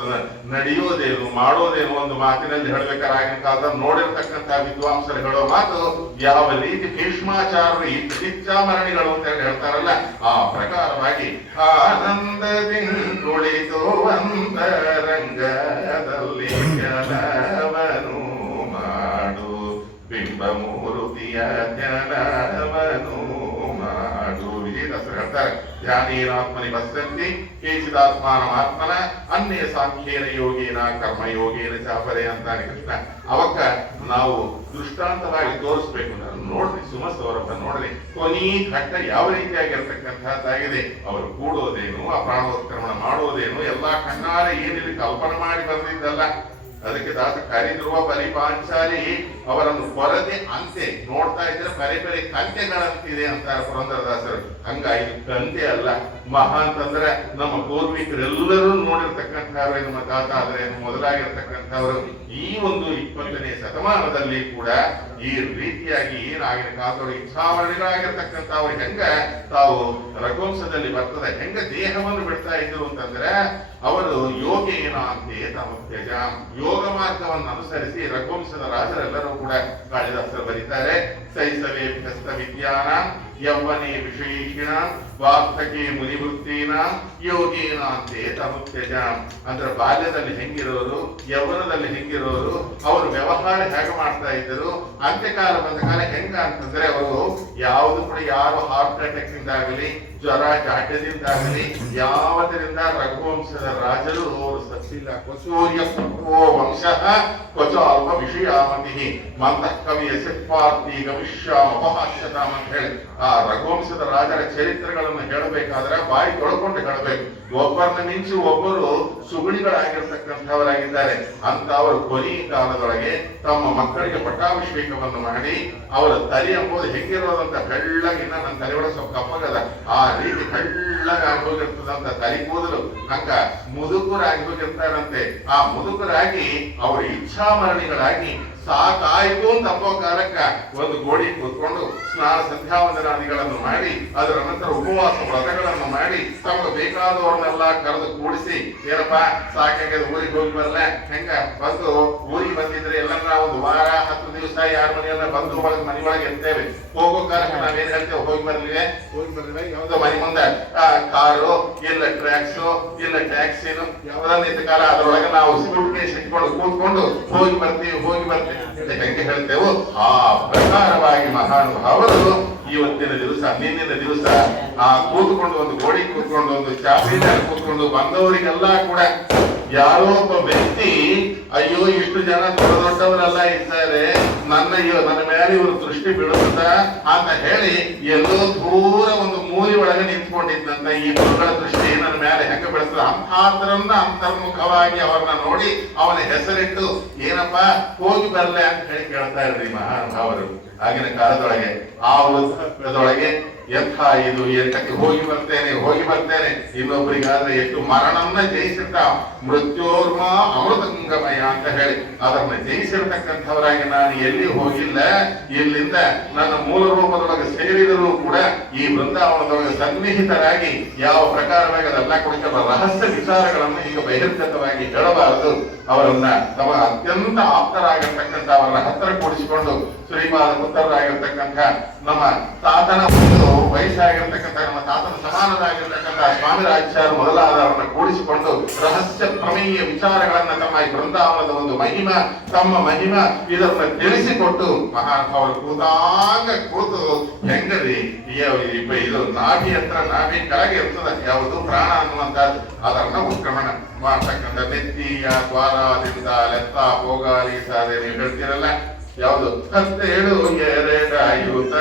ನಡೆಯೋದೇನು, ಮಾಡೋದೇನು, ಒಂದು ಮಾತಿನಲ್ಲಿ ಹೇಳ್ಬೇಕಾದ್ರೆ ಆಗಿನ ಕಾಲದಲ್ಲಿ ನೋಡಿರ್ತಕ್ಕಂಥ ವಿದ್ವಾಂಸರು ಹೇಳೋ ಮಾತು ಯಾವ ರೀತಿ ಭೀಷ್ಮಾಚಾರ್ಯರು ಇಚ್ಛಾಮರಣಿಗಳು ಅಂತ ಹೇಳಿ ಹೇಳ್ತಾರಲ್ಲ, ಆ ಪ್ರಕಾರವಾಗಿ ಆನಂದದಿ ಕುಳಿತು ಅಂತರಂಗದಲ್ಲಿ ಜ್ಞಾನವನು ಮಾಡು, ಬಿಂಬಮೂರುತಿಯ ಜ್ಞಾನವನು ಮಾಡು. ವಿಜಯದಾಸರು ಹೇಳ್ತಾರೆ, ಧ್ಯಾನೇನಾತ್ಮನಿ ಪಶ್ಯಂತಿ ಕೇಚಿದಾತ್ಮಾನಮಾತ್ಮನ ಅನ್ಯ ಸಾಂಖ್ಯೇನ ಯೋಗೇನ ಕರ್ಮಯೋಗೇನ ಚಾಪರೆ ಅಂತಾನೆ ಕೃಷ್ಣ. ಅವಕ್ಕ ನಾವು ದೃಷ್ಟಾಂತವಾಗಿ ತೋರಿಸ್ಬೇಕು. ನೋಡ್ರಿ ಸುಮಸವರಪ್ಪ ನೋಡ್ರಿ, ಕೊನಿ ಘಟ್ಟ ಯಾವ ರೀತಿಯಾಗಿರ್ತಕ್ಕಂಥದ್ದಾಗಿದೆ. ಅವರು ಕೂಡೋದೇನು, ಆ ಪ್ರಾಣೋತ್ಕ್ರಮಣ ಮಾಡೋದೇನು ಎಲ್ಲ ಕಣ್ಣಾರೆ ಏನಿಲ್ಲಿ ಕಲ್ಪನೆ ಮಾಡಿ ಬಂದಿದ್ದಲ್ಲ. ಅದಕ್ಕೆ ದಾಸ ಕರಿಧ್ರುವ ಬಲಿಪಾಂಚಾಲಿ ಅವರನ್ನು ಕೊರತೆ ಅಂತೆ ನೋಡ್ತಾ ಇದ್ರೆ ಬರೀ ಕಂತೆಗಳಂತಿದೆ ಅಂತಾರೆ ಪುರಂದರದಾಸರು. ಹಂಗಾಗಿ ಕಂತೆ ಅಲ್ಲ, ಮಹಾ ಅಂತಂದ್ರೆ ನಮ್ಮ ಪೂರ್ವಿಕರೆಲ್ಲರೂ ನೋಡಿರ್ತಕ್ಕಂಥವ್ರೆ, ನಮ್ಮ ತಾತ ಆದ್ರೆ ಮೊದಲಾಗಿರ್ತಕ್ಕಂಥವ್ರು. ಈ ಒಂದು 20ನೇ ಶತಮಾನದಲ್ಲಿ ಕೂಡ ಈ ರೀತಿಯಾಗಿ ಏನಾಗಿನ ಕಾಲದವರು ಇಚ್ಛಾವರಣಿಗಳಾಗಿರ್ತಕ್ಕಂಥವ್ರು ಹೆಂಗ ತಾವು ರಘುವಂಶದಲ್ಲಿ ಬರ್ತದೆ, ಹೆಂಗ ದೇಹವನ್ನು ಬಿಡ್ತಾ ಇದ್ರು ಅಂತಂದ್ರೆ ಅವರು ಯೋಗೇನ ಅಂತೆ ತಮತ್ಯಜ, ಯೋಗ ಮಾರ್ಗವನ್ನು ಅನುಸರಿಸಿ ರಘುವಂಶದ ರಾಜರೆಲ್ಲರೂ ಕೂಡ ಕಾಳಿದಾಸರು ಬರೀತಾರೆ. ಶೈಶವೇ ಭ್ಯಸ್ತ ವಿದ್ಯಾನ ಯೌವನೇ ವಿಷಯೇಷಿಣ ವಾರ್ತಕೆ ಮುನಿವೃತ್ತಿನ ಯೋಗೇನ ಅಂತೆ ತಮತ್ಯಜ. ಅಂದ್ರೆ ಬಾಲ್ಯದಲ್ಲಿ ಹೆಂಗಿರೋರು, ಯೌವನದಲ್ಲಿ ಹೆಂಗಿರೋರು, ಅವರು ವ್ಯವಹಾರ ಹೇಗೆ ಮಾಡ್ತಾ ಇದ್ದರು, ಅಂತ್ಯಕಾಲ ಬಂದ ಕಾಲ ಹೆಂಗ ಅಂತಂದ್ರೆ ಅವರು ಯಾವುದು ಕೂಡ ಯಾರು ಹಾರ್ಟ್ ಅಟ್ಯಾಕ್ ಇಂದಾಗಲಿ ಜ್ವರ ಜಾಡ್ಯದಿಂದಾಗಲಿ ಯಾವದರಿಂದ ರಘುವಂಶದ ರಾಜರು ಅವರು ಸತ್ತಿಲ್ಲ. ಕ್ವಚೂರ್ಯ ವಂಶ ಕ್ವಚ ಅಲ್ಪ ವಿಷಯಾಮತಿ ಮಂತಃ ಕವಿಯ ಸಿಪ್ಪಾರ್ತಿ ಗವಿಷ್ಯಾಮ ಅಪಹಾಸ್ಯತಾಮ ಅಂತ ಹೇಳಿ ಆ ರಘುವಂಶದ ರಾಜರ ಚರಿತ್ರೆಗಳನ್ನು ಹೇಳಬೇಕಾದ್ರೆ ಬಾಯಿ ತೊಳ್ಕೊಂಡು ಹೇಳಬೇಕು. ಒಬ್ಬರನ್ನ ಮಿಂಚಿ ಒಬ್ಬರು ಸುಗುಣಿಗಳಾಗಿರ್ತಕ್ಕಂಥವರಾಗಿದ್ದಾರೆ ಅಂತ ಅವರು ಕೊನೆಯ ಕಾಲದೊಳಗೆ ತಮ್ಮ ಮಕ್ಕಳಿಗೆ ಪಟ್ಟಾಭಿಷೇಕವನ್ನು ಮಾಡಿ ಅವರ ತಲೆ ಎಂಬುದು ಹೆಂಗಿರೋದಂತ ಬೆಳ್ಳಗಿನ್ನ ನನ್ನ ತಲೆ ಒಳಗೆ ಸ್ವಲ್ಪ ಕಪ್ಪಗದ ಆ ರೀತಿ ಕಳ್ಳಗಾಗಿ ಹೋಗಿರ್ತದಂತ ತಲೆ ಕೂದಲು ಹಂಗ ಮುದುಕರಾಗಿ ಹೋಗಿರ್ತಾರಂತೆ. ಆ ಮುದುಕರಾಗಿ ಅವರ ಇಚ್ಛಾಮರಣಿಗಳಾಗಿ ಸಾಕಾಯ್ತು ಅಂತ ಅಂಬೋ ಕಾಲಕ್ಕ ಒಂದು ಗೋಡಿ ಕೂತ್ಕೊಂಡು ಸ್ನಾನ ಸಂಧ್ಯಾವಂದನಾದಿಗಳನ್ನು ಮಾಡಿ ಅದರ ನಂತರ ಉಪವಾಸ ವ್ರತಗಳನ್ನು ಮಾಡಿ ತಮಗೆ ಬೇಕಾದವ್ರನ್ನೆಲ್ಲ ಕರೆದು ಕೂಡಿಸಿ, ಏನಪ್ಪಾ ಸಾಕಾಗ್ಯದ ಊರಿಗೆ ಹೋಗಿ ಬರಲ್ಲ, ಹೆಂಗ ಬಂದು ಊರಿಗೆ ಬಂದಿದ್ರೆ ಎಲ್ಲರ ಒಂದು ವಾರ 10 ದಿವಸ ಯಾರ ಮನೆಯನ್ನ ಬಂದು ಒಳಗೆ ಮನೆ ಒಳಗೆ ಇರ್ತೇವೆ. ಹೋಗೋ ಕಾಲಕ್ಕೆ ನಾವೇನ್ ಹೇಳ್ತೇವೆ, ಹೋಗಿ ಬರ್ಲಿವೆ ಯಾವ್ದೋ ಮನೆ ಮುಂದೆ ಕಾರು ಇಲ್ಲ ಟ್ರ್ಯಾಕ್ಸು ಇಲ್ಲ ಟ್ಯಾಕ್ಸಿನು ಯಾವ್ದನ್ನ ಇದ್ದ ಕಾಲ ಅದರೊಳಗೆ ನಾವು ಸೂಟ್ ಕೇಸ್ ಇಟ್ಕೊಂಡು ಕೂತ್ಕೊಂಡು ಹೋಗಿ ಬರ್ತೀವಿ ಹೆಂಗೆ ಹೇಳ್ತೇವೆ. ಆ ಪ್ರಕಾರವಾಗಿ ಮಹಾನುಭಾವರು ಇವತ್ತಿನ ದಿವಸ ನಿನ್ನಿನ ದಿವಸ ಆ ಕೂತ್ಕೊಂಡು ಒಂದು ಗೋಡಿ ಕೂತ್ಕೊಂಡು ಒಂದು ಚಾಪೆಯಲ್ಲಿ ಕೂತ್ಕೊಂಡು ಬಂದವರಿಗೆಲ್ಲ ಕೂಡ ಯಾರೋ ಒಬ್ಬ ವ್ಯಕ್ತಿ ಅಯ್ಯೋ ಇಷ್ಟು ಜನ ದೊಡ್ಡ ದೊಡ್ಡವರೆಲ್ಲ ಇದ್ದಾರೆ, ನನ್ನ ಮೇಲೆ ಇವರು ದೃಷ್ಟಿ ಬಿಡುತ್ತ ಅಂತ ಹೇಳಿ ಎಲ್ಲೋ ದೂರ ಒಂದು ಮೂಲಿ ಒಳಗೆ ನಿಂತ್ಕೊಂಡಿದ್ದಂತ ಈ ಗುರುಗಳ ದೃಷ್ಟಿ ನನ್ನ ಮೇಲೆ ಹೆಂಗ ಬೆಳೆಸ್ತದೆ ಅಂತಾದ್ರನ್ನ ಅಂತರ್ಮುಖವಾಗಿ ಅವ್ರನ್ನ ನೋಡಿ ಅವನ ಹೆಸರಿಟ್ಟು ಏನಪ್ಪಾ ಹೋಗಿ ಬರ್ಲೆ ಅಂತ ಹೇಳಿ ಕೇಳ್ತಾ ಇರ್ರಿ ಮಹಾನುಭಾವರು. ಆಗಿನ ಕಾಲದೊಳಗೆ ಆ ವೃತ್ತದೊಳಗೆ ಎಂಥ ಇದು ಎಂಟಕ್ಕೆ ಹೋಗಿ ಬರ್ತೇನೆ ಇನ್ನೊಬ್ಬರಿಗಾದ್ರೆ ಎಷ್ಟು ಮರಣವನ್ನ ಜಯಿಸಿರ್ತ ಮೃತ್ಯೋರ್ಮ ಅಮೃತಂಗಮಯ ಅಂತ ಹೇಳಿ ಅದನ್ನ ಜಯಿಸಿರ್ತಕ್ಕಂಥವರಾಗಿ ನಾನು ಎಲ್ಲಿ ಹೋಗಿಲ್ಲ, ಇಲ್ಲಿಂದ ನನ್ನ ಮೂಲ ರೂಪದೊಳಗೆ ಸೇರಿದರೂ ಕೂಡ ಈ ಬೃಂದಾವನದೊಳಗೆ ಸನ್ನಿಹಿತರಾಗಿ ಯಾವ ಪ್ರಕಾರವಾಗಿ ಅದೆಲ್ಲ ಕುರಿತ ರಹಸ್ಯ ವಿಚಾರಗಳನ್ನು ಈಗ ಬಹಿರ್ಗತವಾಗಿ ಹೇಳಬಾರದು. ಅವರನ್ನ ತಮ್ಮ ಅತ್ಯಂತ ಆಪ್ತರಾಗಿರ್ತಕ್ಕಂಥ ಅವರನ್ನ ಹತ್ತಿರ ಕೂಡಿಸಿಕೊಂಡು ಶ್ರೀಪಾದ ಪುತ್ರರಾಗಿರ್ತಕ್ಕಂಥ ನಮ್ಮ ತಾತನ ಒಂದು ವಯಸ್ಸಾಗಿರ್ತಕ್ಕಂಥ ನಮ್ಮ ತಾತನ ಸಮಾನರಾಗಿರ್ತಕ್ಕಂಥ ಸ್ವಾಮಿರಾಚಾರ್ಯ ಮೊದಲಾದವರನ್ನ ಕೂಡಿಸಿಕೊಂಡು ರಹಸ್ಯ ಪ್ರಮೇಯ ವಿಚಾರಗಳನ್ನ ತಮ್ಮ ಈ ಬೃಂದಾವನದ ಒಂದು ತಮ್ಮ ಮಹಿಮ ಇದನ್ನ ತಿಳಿಸಿಕೊಟ್ಟು ಮಹಾನುಭಾವರು ಕೂತಾಂಗ ಕೂತು ಹೆಂಗರಿ ಇದು ನಾಭಿ ಹತ್ರ ನಾಭಿ ಕೆಳಗೆ ಇರ್ತದ ಯಾವುದು ಪ್ರಾಣ ಅನ್ನುವಂಥದ್ದು ಅದನ್ನ ಉತ್ಕ್ರಮಣ ಮಾಡ್ತಕ್ಕಂಥ ನೆತ್ತಿಯ ದ್ವಾರದಿಂದ ಲೆತ್ತ ಹೋಗಾಲಿ ಸಾಧನೆ ನೀವು ಹೇಳ್ತೀರಲ್ಲ ಯಾವುದು 17 ಎರಡಾಯುತ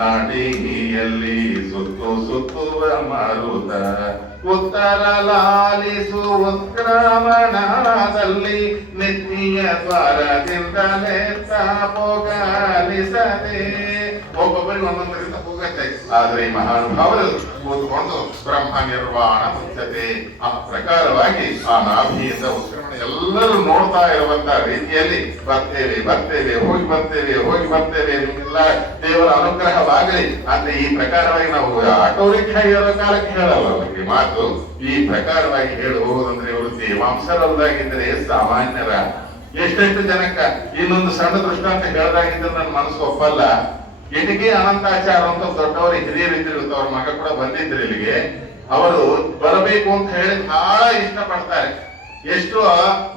ನಾಡಿಗೆಯಲ್ಲಿ ಸುತ್ತುವ ಮಾರುತ ಉತ್ತರ ಲಾಲಿಸು ಉತ್ಕ್ರಮಣದಲ್ಲಿ ನೆತ್ತಿಯ ದ್ವಾರದಿಂದ ಲೆತ್ತ ಹೋಗಾಲಿಸದೆ ಒಬ್ಬೊಬ್ಬರಿಗೆ ಒಂದೊಂದರಿಂದ ಹೋಗ ಹೋಗುತ್ತೆ. ಆದ್ರೆ ಈ ಮಹಾನುಭಾವರು ಕೂತ್ಕೊಂಡು ಬ್ರಹ್ಮ ನಿರ್ವಾಣ ಮುಚ್ಚತೆ ಆ ಪ್ರಕಾರವಾಗಿ ಆ ನಾಭಿಯಿಂದ ಉತ್ಕ್ರಮಣ ಎಲ್ಲರೂ ನೋಡ್ತಾ ಇರುವಂತ ರೀತಿಯಲ್ಲಿ ಬರ್ತೇವೆ ಬರ್ತೇವೆ ಹೋಗಿ ಬರ್ತೇವೆ ಹೋಗಿ ಬರ್ತೇವೆ, ನಿಮ್ಗೆಲ್ಲ ದೇವರ ಅನುಗ್ರಹವಾಗಲಿ ಅಂತ ಈ ಪ್ರಕಾರವಾಗಿ ನಾವು ಆಟೋ ರಿಕ್ಷಾ ಇರೋ ಕಾಲಕ್ಕೆ ಹೇಳಲ್ಲ ಅವರಿಗೆ ಮಾತು. ಈ ಪ್ರಕಾರವಾಗಿ ಹೇಳಿ ಹೋಗೋದಂದ್ರೆ ಇವರು ದೇವಾಂಶರಲ್ದಾಗಿದ್ದರೆ ಸಾಮಾನ್ಯರ ಎಷ್ಟೆಷ್ಟು ಜನಕ್ಕ ಇನ್ನೊಂದು ಸಣ್ಣ ದೃಷ್ಟಾಂತ ಹೇಳ್ದಾಗಿದ್ರೆ ನನ್ನ ಮನಸ್ಸು ಒಪ್ಪಲ್ಲ. ಇಟಿಗೆ ಅನಂತಾಚಾರ ಅಂತ ದೊಡ್ಡವರು ಹಿರಿಯರಿದ್ರು, ಅವ್ರ ಮಗ ಕೂಡ ಬಂದಿದ್ರು ಇಲ್ಲಿಗೆ. ಅವರು ಬರಬೇಕು ಅಂತ ಹೇಳಿ ಬಹಳ ಇಷ್ಟಪಡ್ತಾರೆ, ಎಷ್ಟು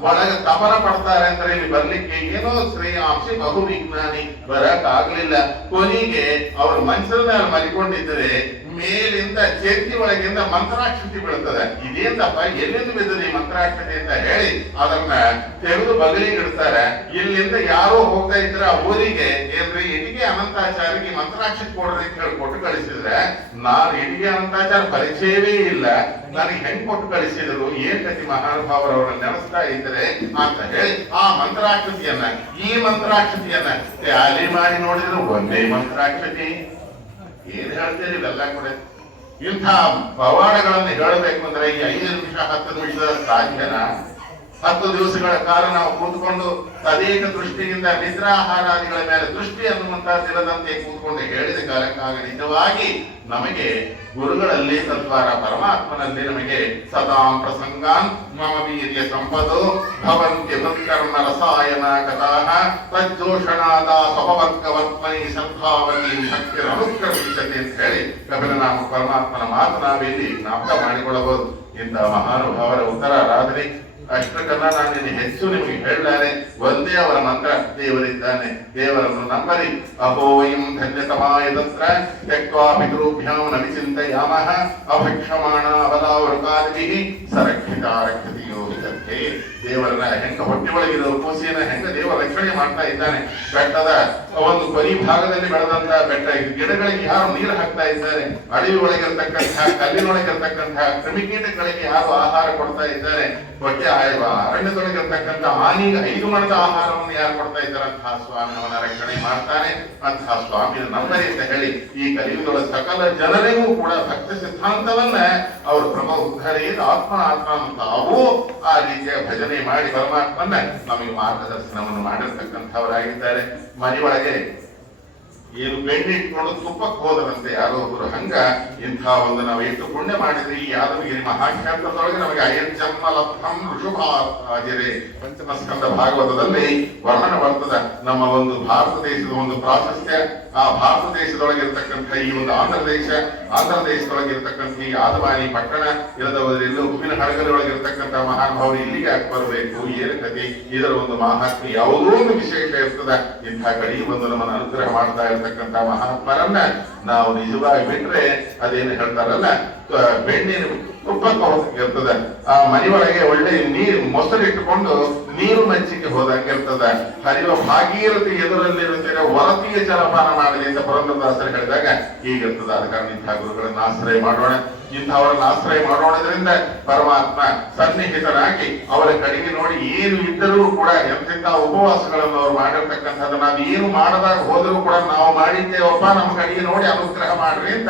ಒಳಗೆ ತಪನ ಪಡ್ತಾರೆ ಅಂದ್ರೆ ಇಲ್ಲಿ ಬರ್ಲಿಕ್ಕೆ. ಏನೋ ಶ್ರೇಯಾಂಶಿ ಬಹು ವಿಜ್ಞಾನಿ ಬರಕ್ ಆಗ್ಲಿಲ್ಲ. ಕೊನೆಗೆ ಅವ್ರ ಮನಸ್ಸಿನ ಮೇಲೆ ಮಲಿಕೊಂಡಿದ್ದರೆ ಮೇಲಿಂದ ಚೇತಿ ಒಳಗಿಂದ ಮಂತ್ರಾಕ್ಷತಿ ಬೀಳ್ತದೆ. ಇದೇಂದಪ್ಪ ಎಲ್ಲಿಂದ ಬಿದ್ದದ ಈ ಮಂತ್ರಾಕ್ಷತಿ ಅಂತ ಹೇಳಿ ಅದನ್ನ ತೆಗೆದು ಬಗಲಿಗೆ ಇಡ್ತಾರೆ. ಇಲ್ಲಿಂದ ಯಾರೋ ಹೋಗ್ತಾ ಇದ್ರ ಆ ಊರಿಗೆ ಏನ್ರಿ ಇಟಿಗೆ ಅನಂತಾಚಾರಿಗೆ ಮಂತ್ರಾಕ್ಷತಿ ಕೊಡ್ರಿ ಅಂತ ಹೇಳಿ ಕೊಟ್ಟು ಕಳಿಸಿದ್ರೆ, ನಾನು ಇಟಿಗೆ ಅನಂತಾಚಾರ ಪರಿಚಯವೇ ಇಲ್ಲ, ನನಗೆ ಹೆಂಗ್ ಕೊಟ್ಟು ಕಳಿಸಿದ್ರು, ಏನ್ ಕತಿ ಮಹಾನುಭಾವರು ಅವರನ್ನ ನೆನೆಸ್ತಾ ಇದ್ರೆ ಅಂತ ಹೇಳಿ ಆ ಮಂತ್ರಾಕ್ಷತಿಯನ್ನ ಈ ಮಂತ್ರಾಕ್ಷತಿಯನ್ನ ಟ್ಯಾಲಿ ಮಾಡಿ ನೋಡಿದ್ರು ಒಂದೇ ಮಂತ್ರಾಕ್ಷತಿ. ಏನ್ ಹೇಳ್ತೀರಿ ಇವೆಲ್ಲ ಕೂಡ? ಇಂಥ ಪವಾಡಗಳನ್ನು ಹೇಳಬೇಕು ಅಂದ್ರೆ ಈ 5 ನಿಮಿಷ 10 ನಿಮಿಷದ ಸಾಧ್ಯನ? 10 ದಿವಸಗಳ ಕಾಲ ನಾವು ಕೂತ್ಕೊಂಡು ತದೇಕ ದೃಷ್ಟಿಯಿಂದ ನಿದ್ರಾಹಾರಾದಿಗಳ ಮೇಲೆ ದೃಷ್ಟಿ ಅನ್ನುವಂತಹದ್ದಿಲ್ಲದಂತೆ ಕೂತ್ಕೊಂಡು ಹೇಳಿದ ಕಾಲಕ್ಕಾಗ ನಿಜವಾಗಿ ನಮಗೆ ಗುರುಗಳಲ್ಲಿ ತದ್ವಾರ ಪರಮಾತ್ಮನಲ್ಲಿ ನಮಗೆ ಸದಾಂ ಪ್ರಸಂಗಾನ್ ಮಮ ವೀರ್ಯ ಸಂಪದೋ ಭವಂತಿ ಭಕ್ಕರ್ಮ ರಸಾಯನ ಕಥಾಃ ತಜ್ಜೋಷಣಾದ ಸ್ವಭವರ್ಗವತ್ಮನಿ ಸಂಭಾವತಿ ಶಕ್ತಿ ಅನುಕ್ರಮಿಸತೆ ಅಂತ ಹೇಳಿ ಕಪಿಲನಾಮ ಪರಮಾತ್ಮನ ಮಾತು ನಾವಿಲ್ಲಿ ಜ್ಞಾಪಕ ಮಾಡಿಕೊಳ್ಳಬಹುದು. ಇಂತಹ ಮಹಾನುಭಾವರ ಉತ್ತರಾರಾಧನೆ ಅಷ್ಟಕ್ಕನ್ನ ನಾನು ಇಲ್ಲಿ ಹೆಚ್ಚು ನಿಮಗೆ ಹೇಳಲಾರೆ. ಒಂದೇ ಅವರ ಮಂತ್ರ, ದೇವರಿದ್ದಾನೆ, ದೇವರನ್ನು ನಂಬರಿ. ಅಹೋಯಂ ಧನ್ಯತಮಾಯ ತತ್ರ ತ್ಯಕ್ವಾ ಪಿತೃಭ್ಯಾಂ ನ ವಿಚಿಂತಯಾಮಃ ಅಭಕ್ಷಮಾಣ ಬಲಾವೃಕಾದಿಭಿಃ ಸರಕ್ಷಿತಾರಕ್ಷತಿಯೋ ವಿದರ್ಥೆ. ದೇವರನ್ನ ಹೆಂಗ ಹೊಟ್ಟೆ ಒಳಗಿರೋ ಕೂಸಿಯನ್ನ ಹೆಂಗ ದೇವರ ರಕ್ಷಣೆ ಮಾಡ್ತಾ ಇದ್ದಾನೆ. ಬೆಟ್ಟದ ಒಂದು ಕೊರಿ ಭಾಗದಲ್ಲಿ ಬೆಳೆದಂತ ಬೆಟ್ಟ ಗಿಡಗಳಿಗೆ ಯಾರು ನೀರು ಹಾಕ್ತಾ ಇದ್ದಾರೆ, ಅಡವಿ ಒಳಗಿರ್ತಕ್ಕಂತಹ ಕಲ್ಲಿನೊಳಗಿರ್ತಕ್ಕಂತಹ ಕ್ರಿಮಿಕೀಟಗಳಿಗೆ ಯಾರು ಆಹಾರ ಕೊಡ್ತಾ ಇದ್ದಾರೆ, ಹೊಟ್ಟೆ ಅರಣ್ಯದೊಳಗಿರ್ತಕ್ಕಂಥ ಆನೆಗೆ 5 ಮಣದ ಆಹಾರವನ್ನು ಯಾರು ಕೊಡ್ತಾ ಇದ್ದಾರಂತಹ ಸ್ವಾಮಿ ಅವನ ರಕ್ಷಣೆ ಮಾಡ್ತಾನೆ. ಅಂತಹ ಸ್ವಾಮಿಯ ನಂಬರಿ ಅಂತ ಹೇಳಿ ಈ ಕಲಿಯುಗದ ಸಕಲ ಜನರಿಗೂ ಕೂಡ ಭಕ್ತ ಸಿದ್ಧಾಂತವನ್ನ ಅವರು ಕ್ರಮ ಉದ್ಧಾರೆಯಿಂದ ಆತ್ಮ ತಾವೂ ಆ ರೀತಿಯ ಭಜನೆ ಮಾಡಿ ಪರಮಾತ್ಮನ್ನ ನಮಗೆ ಮಾರ್ಗದರ್ಶನವನ್ನು ಮಾಡಿರ್ತಕ್ಕಂಥವರಾಗಿದ್ದಾರೆ. ಮನೆಯೊಳಗೆ ಏನು ಬೆಣ್ಣೆ ಇಟ್ಕೊಂಡು ತುಪ್ಪಕ್ಕೆ ಹೋದರಂತೆ ಯಾರೋ ಒಬ್ಬರು, ಹಂಗ ಇಂಥ ಒಂದು ನಾವು ಎಷ್ಟು ಪುಣ್ಯ ಮಾಡಿದ್ರೆ ಈ ಯಾದವಗಿರಿ ಮಹಾಕ್ಷೇತ್ರದೊಳಗೆ ನಮಗೆ ಅಯಜ್ಜನ್ಮ ಲಬ್ಧಂ ಋಷಭಾಜರೆ ಪಂಚಮ ಸ್ಕಂದ ಭಾಗವತದಲ್ಲಿ ವರ್ಣನೆ ಬರ್ತದ. ನಮ್ಮ ಒಂದು ಭಾರತ ದೇಶದ ಒಂದು ಪ್ರಾಶಸ್ತ್ಯ, ಆ ಭಾರತ ದೇಶದೊಳಗಿರ್ತಕ್ಕಂಥ ಈ ಒಂದು ಆಂಧ್ರ ದೇಶದೊಳಗಿರ್ತಕ್ಕಂಥ ಈ ಆದವಾನಿ ಪಟ್ಟಣ ಇಲ್ಲದವರೆಲ್ಲೂ ಹೂವಿನ ಹಡಗದೊಳಗಿರ್ತಕ್ಕಂಥ ಮಹಾನುಭಾವರು ಇಲ್ಲಿಗೆ ಯಾಕೆ ಬರಬೇಕು, ಏನು ಕಥೆ, ಇದರ ಒಂದು ಮಹಾತ್ಮೆ ಯಾವುದೋ ಒಂದು ವಿಶೇಷ ಇರ್ತದ. ಇಂಥ ಕಡೆ ಒಂದು ನಮ್ಮನ್ನು ಅನುಗ್ರಹ ಮಾಡ್ತಾ ಇರ್ತಕ್ಕಂಥ ಮಹಾತ್ಮರನ್ನ ನಾವು ನಿಜವಾಗಿ ಬಿಟ್ರೆ ಅದೇನು ಹೇಳ್ತಾರಲ್ಲ, ಬೆಣ್ಣಿನ ತುಪ್ಪಕ್ಕೆ ಹೋಗಿರ್ತದ. ಆ ಮನೆಯೊಳಗೆ ಒಳ್ಳೆ ನೀರು ಮೊಸರಿಟ್ಟುಕೊಂಡು ನೀರು ಮಚ್ಚಿಗೆ ಹೋದಂಗಿರ್ತದ. ಹರಿಯುವ ಭಾಗೀರಥಿ ಎದುರಲ್ಲಿರುತ್ತೇನೆ ಹೊರತಿಯ ಜಲಪಾನ ಮಾಡಲಿ ಅಂತ ಪುರಂದರದಾಸರು ಹೇಳಿದಾಗ ಹೀಗಿರ್ತದ. ಆದ ಕಾರಣ ಇಂಥ ಗುರುಗಳನ್ನ ಆಶ್ರಯ ಮಾಡೋಣ. ಇಂಥವರನ್ನ ಆಶ್ರಯ ಮಾಡೋದ್ರಿಂದ ಪರಮಾತ್ಮ ಸನ್ನಿಹಿತನಾಗಿ ಅವರ ಕಡೆಗೆ ನೋಡಿ ಏನು ಇದ್ದರೂ ಕೂಡ ಎಂತೆಂಥ ಉಪವಾಸಗಳನ್ನು ಅವರು ಮಾಡಿರ್ತಕ್ಕಂಥದ್ದು ನಾವು ಏನು ಮಾಡದಾಗ ಹೋದರೂ ಕೂಡ ನಾವು ಮಾಡಿದ್ದೇವಪ್ಪ, ನಮ್ಮ ಕಡೆಗೆ ನೋಡಿ ಅನುಗ್ರಹ ಮಾಡ್ರಿ ಅಂತ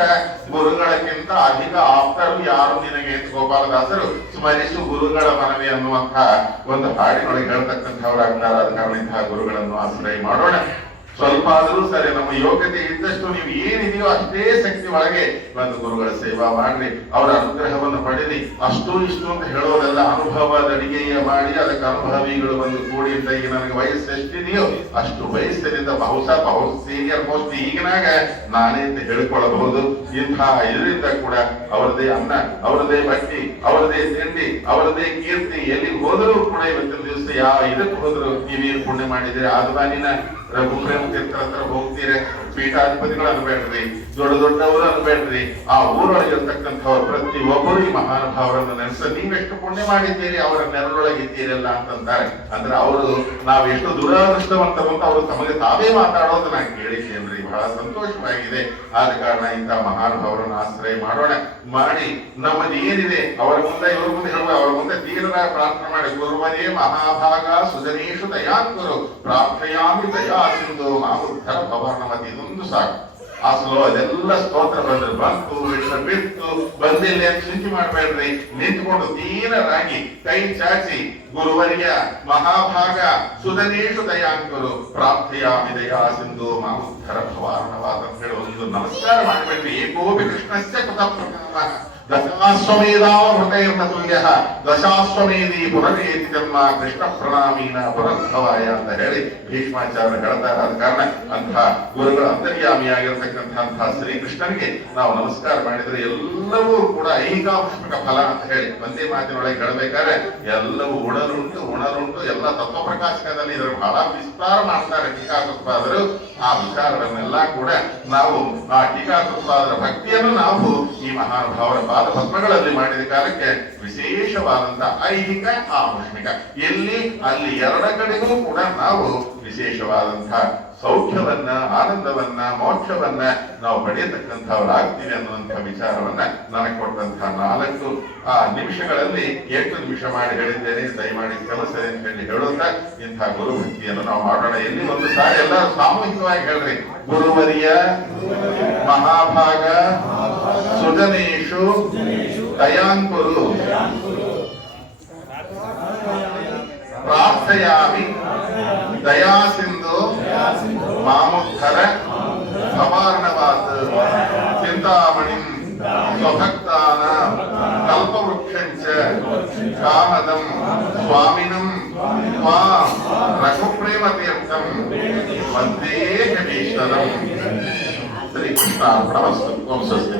ಗುರುಗಳಕ್ಕಿಂತ ಅಧಿಕ ಆಪ್ತರು ಯಾರು ನಿನಗೆ ಗೋಪಾಲದಾಸರು ಸ್ಮರಿಸು ಗುರುಗಳ ಮನವಿ ಅನ್ನುವಂತಹ ಒಂದು ಹಾಡಿನೊಳಗೆ ಹೇಳ್ತಕ್ಕಂಥವರಾಗ್ತಾರೆ. ಆದ ಕಾರಣ ಇಂತಹ ಗುರುಗಳನ್ನು ಆಶ್ರಯ ಮಾಡೋಣ. ಸ್ವಲ್ಪ ಆದರೂ ಸರಿ ನಮ್ಮ ಯೋಗ್ಯತೆ ಇದ್ದಷ್ಟು ನೀವು ಏನಿದೆಯೋ ಅಷ್ಟೇ ಶಕ್ತಿ ಒಳಗೆ ಒಂದು ಗುರುಗಳ ಸೇವಾ ಮಾಡ್ರಿ, ಅವರ ಅನುಗ್ರಹವನ್ನು ಪಡೆದಿ. ಅಷ್ಟು ಇಷ್ಟು ಅಂತ ಹೇಳೋದೆಲ್ಲ ಅನುಭವದ ಅಡಿಗೆಯ ಮಾಡಿ ಅದಕ್ಕೆ ಅನುಭವಿಗಳು ಒಂದು ಕೂಡಿ ಅಂತ ಈಗ ನನಗೆ ವಯಸ್ಸು ಎಷ್ಟಿದೆಯೋ ಅಷ್ಟು ವಯಸ್ಸಿನಿಂದ ಬಹು ಸೀನಿಯರ್ ಮೋಸ್ಟ್ ಈಗಿನಾಗ ನಾನೇ ಅಂತ ಹೇಳಿಕೊಳ್ಳಬಹುದು. ಇಂತಹ ಇದರಿಂದ ಕೂಡ ಅವರದೇ ಅನ್ನ, ಅವರದೇ ಬಟ್ಟಿ, ಅವರದೇ ತಿಂಡಿ, ಅವರದೇ ಕೀರ್ತಿ, ಎಲ್ಲಿ ಹೋದರೂ ಕೂಡ ಇವತ್ತಿನ ದಿವಸ ಇದಕ್ಕೆ ಹೋದ್ರು ನೀವೇನು ಪುಣ್ಯ ಮಾಡಿದ್ರೆ ಆದ್ವಾನಿನ ರಘುಪ್ರೇಮ ತೀರ್ಥರ ಹತ್ರ ಹೋಗ್ತೀರ, ಪೀಠಾಧಿಪತಿಗಳು ಅನ್ಬೇಡ್ರಿ, ದೊಡ್ಡವರು ಅನ್ಬೇಡ್ರಿ, ಆ ಊರೊಳಗಿರ್ತಕ್ಕಂಥವ್ರು ಪ್ರತಿ ಒಬ್ಬರು ಈ ಮಹಾನುಭಾವರನ್ನು ನೆನೆಸ ನೀವೆಷ್ಟು ಪುಣ್ಯ ಮಾಡಿದ್ದೀರಿ, ಅವರ ನೆರಳೊಳಗಿದ್ದೀರಲ್ಲ ಅಂತಂತಾರೆ. ಅಂದ್ರೆ ಅವರು ನಾವು ಎಷ್ಟು ದುರಾದೃಷ್ಟವಂತರು ಅಂತ ಅವರು ತಮಗೆ ತಾವೇ ಮಾತಾಡೋದು ನಾನು ಕೇಳಿದ್ದೇನ್ರಿ, ಬಹಳ ಸಂತೋಷವಾಗಿದೆ. ಆದ ಕಾರಣ ಇಂತಹ ಮಹಾನುಭಾವರನ್ನು ಆಶ್ರಯ ಮಾಡೋಣ. ಮಾಡಿ ನಮ್ಮದು ಏನಿದೆ ಅವರ ಮುಂದೆ ಇವ್ರ ಮುಂದೆ ಹೇಳುವ, ಅವರ ಮುಂದೆ ತೀವ್ರವಾಗಿ ಪ್ರಾರ್ಥನೆ ಮಾಡಿ, ಗುರುವನೇ ಮಹಾಭಾಗ ಸುಜನೇಶು ದಯಾಂಕರು ಪ್ರಾರ್ಥಯಾಮಿ ದಯಾ ಸಿಂಧು ಮಾಮುದ್ಧರ ಭವರ್ಣಮತಿ. ಇದೊಂದು ಸಾಕು. ಅದೆಲ್ಲ ಸ್ತೋತ್ರ ಬಂತು ಬಿತ್ತು ಬಂದಿಲ್ಲ ಅಂತ ಚಿಂತೆ ಮಾಡ್ಬೇಡ್ರಿ. ನಿಂತ್ಕೊಂಡು ದೀನರಾಗಿ ಕೈ ಚಾಚಿ ಗುರುವರ್ಯ ಮಹಾಭಾಗ ಸುಧನೇಶು ದಯಾಂಕರು ಪ್ರಾರ್ಥಯಾಮಿ ದಯಾ ಸಿಂಧು ಮಾವುದ್ಧರ ಭವಾರ್ಣವಾದ ಅಂತ ಹೇಳಿ ಒಂದು ನಮಸ್ಕಾರ ಮಾಡಬೇಡ್ರಿ. ಏಕೋಪಿ ಕೃಷ್ಣಸ್ಯ ಕೃತ ಪ್ರಕರಣ ದಶಾಶ್ವಮೇಧಾವೃತೈರ್ನ ತುಲ್ಯ ದಶಾಶ್ವಮೇಧಿ ಪುನರೇತಿ ಜನ್ಮ ಕೃಷ್ಣ ಪ್ರಣಾಮೀನ ಪುನರ್ಭವಾಯ ಅಂತ ಹೇಳಿ ಭೀಷ್ಮಾಚಾರ್ಯ ಹೇಳ್ತಾರೆ. ಆದ ಕಾರಣ ಅಂತಹ ಗುರುಗಳ ಅಂತರ್ಯಾಮಿಯಾಗಿರ್ತಕ್ಕಂತಹ ಶ್ರೀಕೃಷ್ಣನಿಗೆ ನಾವು ನಮಸ್ಕಾರ ಮಾಡಿದ್ರೆ ಎಲ್ಲವೂ ಕೂಡ ಐಹಿಕಾಪುಷ್ಪಕ ಫಲ ಅಂತ ಹೇಳಿ ಒಂದೇ ಮಾತಿನೊಳಗೆ ಹೇಳಬೇಕಾದ್ರೆ ಎಲ್ಲವೂ ಉಣರುಂಟು ಎಲ್ಲ ತತ್ವ ಪ್ರಕಾಶಕದಲ್ಲಿ ಇದರ ಬಹಳ ವಿಸ್ತಾರ ಮಾಡ್ತಾರೆ ಟೀಕಾಕೃತ್ಪಾದರು. ಆ ವಿಚಾರವನ್ನೆಲ್ಲ ಕೂಡ ನಾವು ಆ ಟೀಕಾಕೃತ್ಪಾದರ ಭಕ್ತಿಯನ್ನು ನಾವು ಈ ಮಹಾನುಭಾವರ ಪಾದ ಪದ್ಮಗಳಲ್ಲಿ ಮಾಡಿದ ಕಾಲಕ್ಕೆ ವಿಶೇಷವಾದಂತಹ ಐಹಿಕ ಆಮುಷ್ಮಿಕ ಎಲ್ಲಿ ಅಲ್ಲಿ ಎರಡ ಕಡೆಗೂ ಕೂಡ ನಾವು ವಿಶೇಷವಾದಂತಹ ಸೌಖ್ಯವನ್ನ ಆನಂದವನ್ನ ಮೋಕ್ಷವನ್ನ ನಾವು ಪಡೆಯತಕ್ಕಂಥವರಾಗ್ತೀವಿ ಅನ್ನುವಂತಹ ವಿಚಾರವನ್ನ ನನಗೆ ಕೊಟ್ಟಂತಹ 4 ನಿಮಿಷಗಳಲ್ಲಿ 8 ನಿಮಿಷ ಮಾಡಿ ಹೇಳಿದ್ದೇನೆ. ದಯಮಾಡಿ ಕೆಲಸದೆ ಅಂತ ಹೇಳಿ ಹೇಳುತ್ತಾ ಇಂತಹ ಗುರುಭಕ್ತಿಯನ್ನು ನಾವು ಮಾಡೋಣ. ಎಲ್ಲಿ ಒಂದು ಸಾರಿ ಎಲ್ಲರೂ ಸಾಮೂಹಿಕವಾಗಿ ಹೇಳ್ರಿ. ಗುರುವರಿಯ ಮಹಾಭಾಗ ಸುಜನೇಶು ದಯಾಂಕುರು ಪ್ರಾರ್ಥಯಾಮಿ ದಯಾ ಸಿಂಧು ಮಾಮುದ್ಧರ ಭವಾರ್ಣವಾತ್ ಚಿಂತಾಮಣಿಂ ಸ್ವಭಕ್ತಾನ ಕಲ್ಪವೃಕ್ಷಂಚ ಕಾಮದಂ ಸ್ವಾಮಿನಂ ತ್ವಾಂ ರಘುಪ್ರೇಮತೀರ್ಥಂ ವಂದೇ ಜಗದೀಶ್ವರಂ. ಶ್ರೀಕೃಷ್ಣಾರ್ಪಣಮಸ್ತು. ಓಂ ಸ್ವಸ್ತಿ.